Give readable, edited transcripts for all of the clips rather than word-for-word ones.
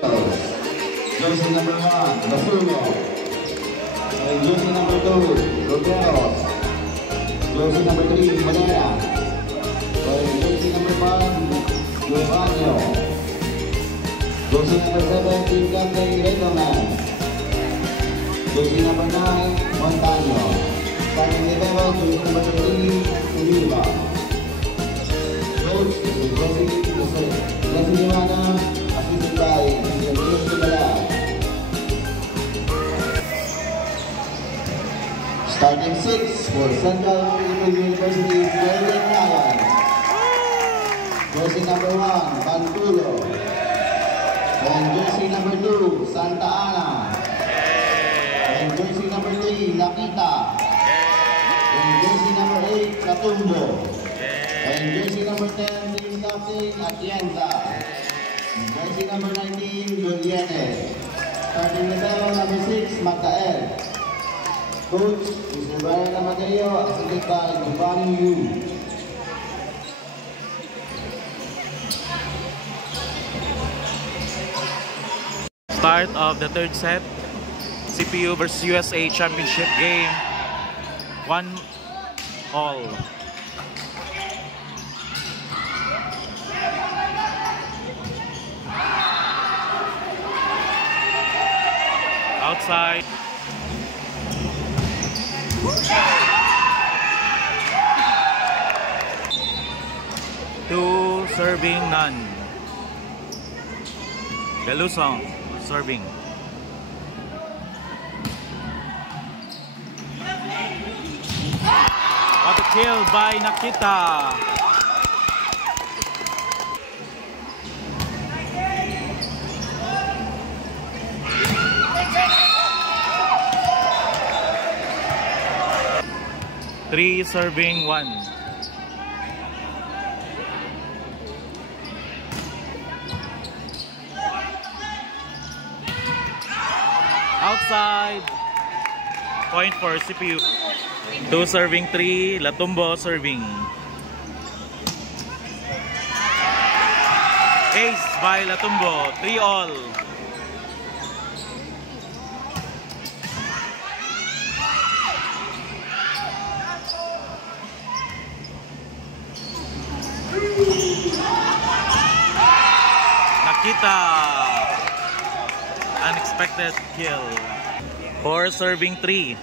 Jersey number 1, Basulo. And jersey number 2, Roderos. Jersey number 3, Manera. And jersey number 5, Giovanni. Jersey number 7, Team Captain Redoman. Jersey number 9, Montano. Starting level, jersey number 3, Uliva. Coach, Jesse Liwana, assisted by Mr. Tibala. Starting 6 for Central Philippine University, Melvin Ryan. Jersey number 1, Bantulo. And jersey number 2, Santa Ana. And jersey number 3, Nakita. And jersey number 8, Katumbo. And jersey number 10, Team Captain Atienza. And jersey number 19, Julienne. Starting level number 6, Matael. Coach, Mr. Brian Amadeo, assisted by Giovanni Yu. Start of the third set. CPU versus USA Championship game. 1-all. Outside. Two serving, none. Belusong serving. What a kill by Nakita. Three serving, one. Outside. Point for CPU. Two serving, three. Latumbo serving. Ace by Latumbo. 3-all. Nakita. Unexpected kill. 4 serving, 3.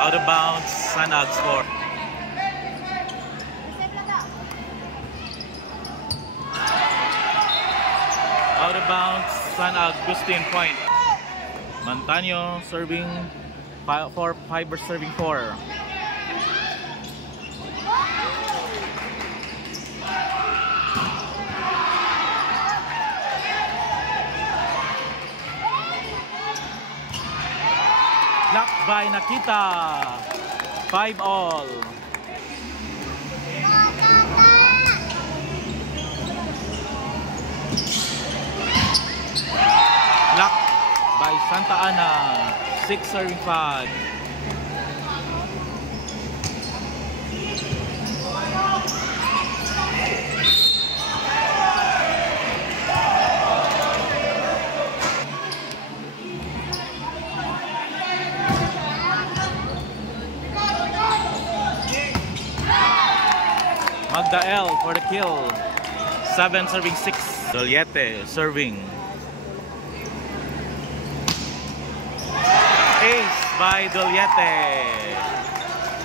Out of bounds, Sanag score. Out of bounds, Sanag, Agustin point. Montano serving 5 serving 4. Blocked by Nakita. 5-all. Blocked by Santa Ana. 6 serving 5. Magda L for the kill. 7 serving 6. Doliete serving. Ace by Doliete.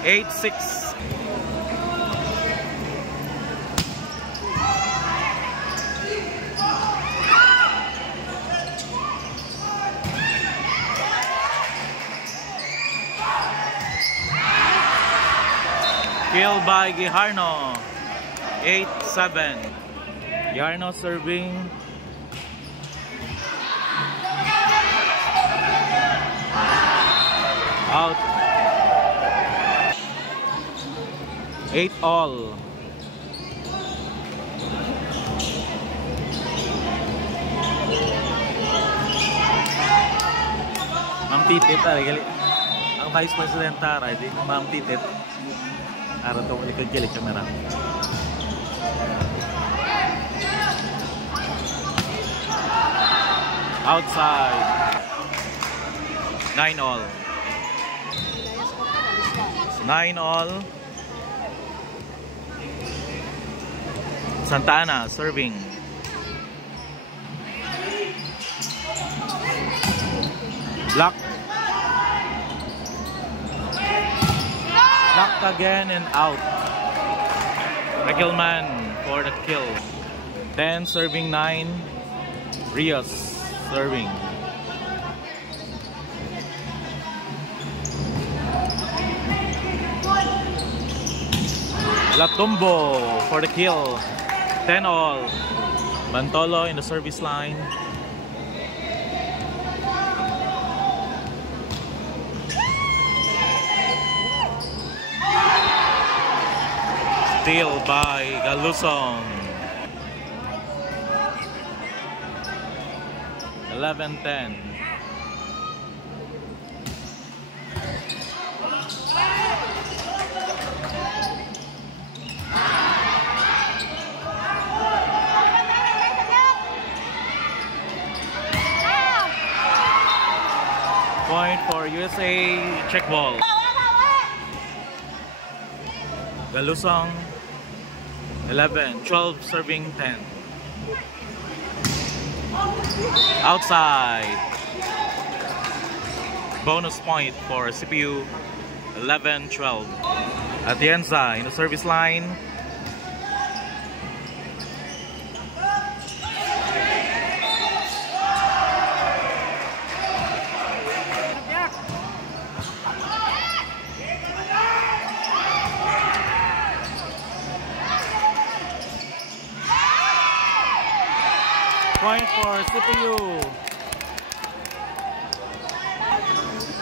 8-6. Kill by Gijarno. 8-7. Yarno serving. Out. 8-all. Ang pipit gali. Ang ang Vice President Tara, di ko Ma'am Titit. Ara to likod kilik kamera. Outside. 9-all. 9-all. Santa Ana serving. Block. Blocked again and out. Reckelman for the kill. 10 serving 9. Rios serving. Latumbo for the kill. 10-all. Bantolo in the service line. Steal by Galusong. 11-10. Point for USA, check ball. Galusong 11, 12 serving 10. Outside. Bonus point for CPU 11-12. Atienza in the service line. Point for CPU.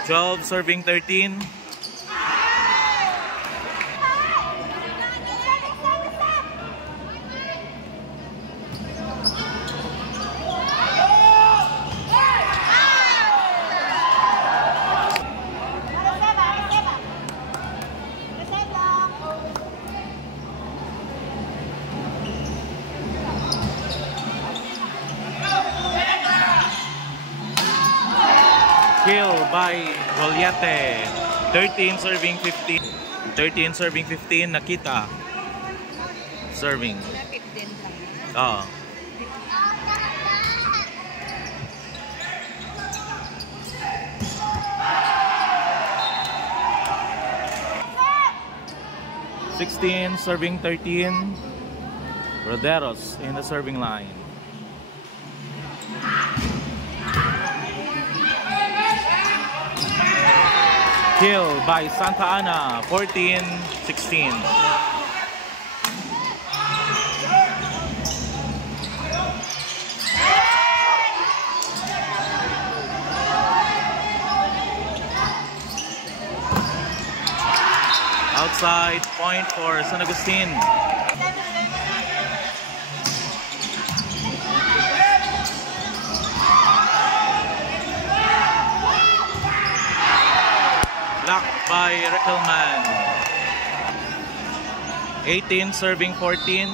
12 serving 13. Kill by Goliate. 13 serving 15. 13 serving 15. Nakita. Serving. 15 lang. Oh. (16) serving 13. Roderos in the serving line. Kill by Santa Ana, 14-16. Outside point for San Agustin. Blocked by Reckelman. 18 serving 14.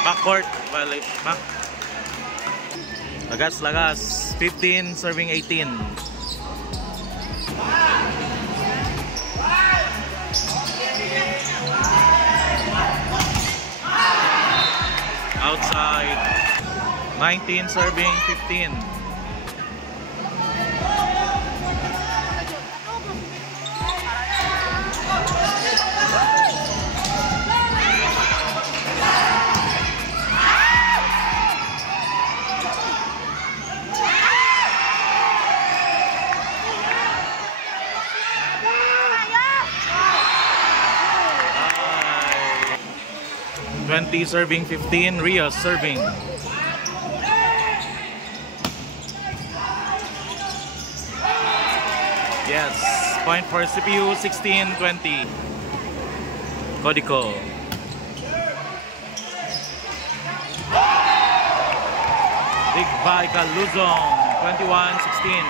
Backcourt, back. Lagas. 15 serving 18. Outside. 19 serving 15. Bye. 20 serving 15. Rios serving. Yes. Point for CPU, 16-20. Codico. Big by Luzon, 21-16.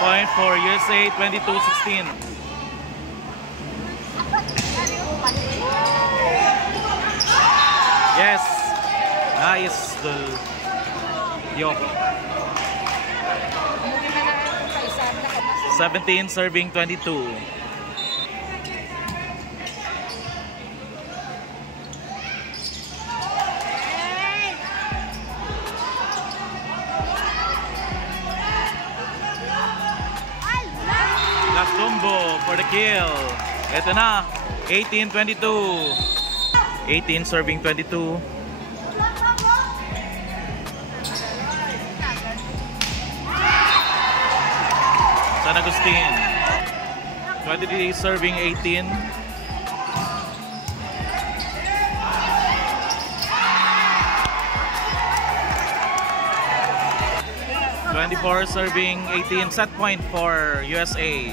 Point for USA, 22-16. Yes, nice. Yo. 17 serving 22. Combo for the kill. Ito na, 18-22. 18 serving 22. San Agustin. 23 serving 18. (24) serving 18. Set point for USA.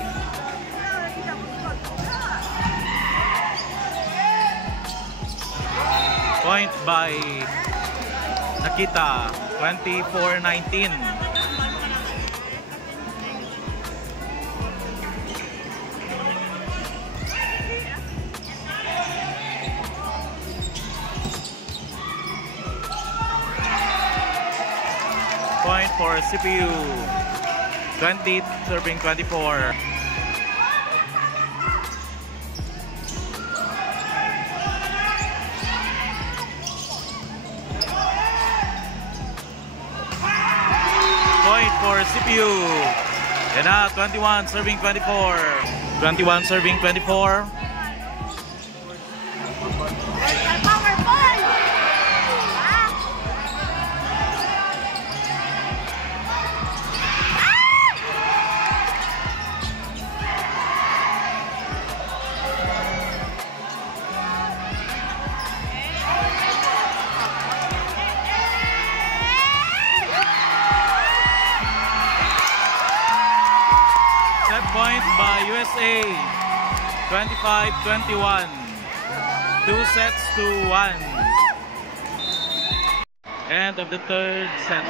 Point by Nakita, 24-19. Point for CPU, 20 serving 24. Point for CPU. Yan na, 21 serving 24. 21 serving 24. Point by USA, 25-21. 2 sets to 1. End of the third set.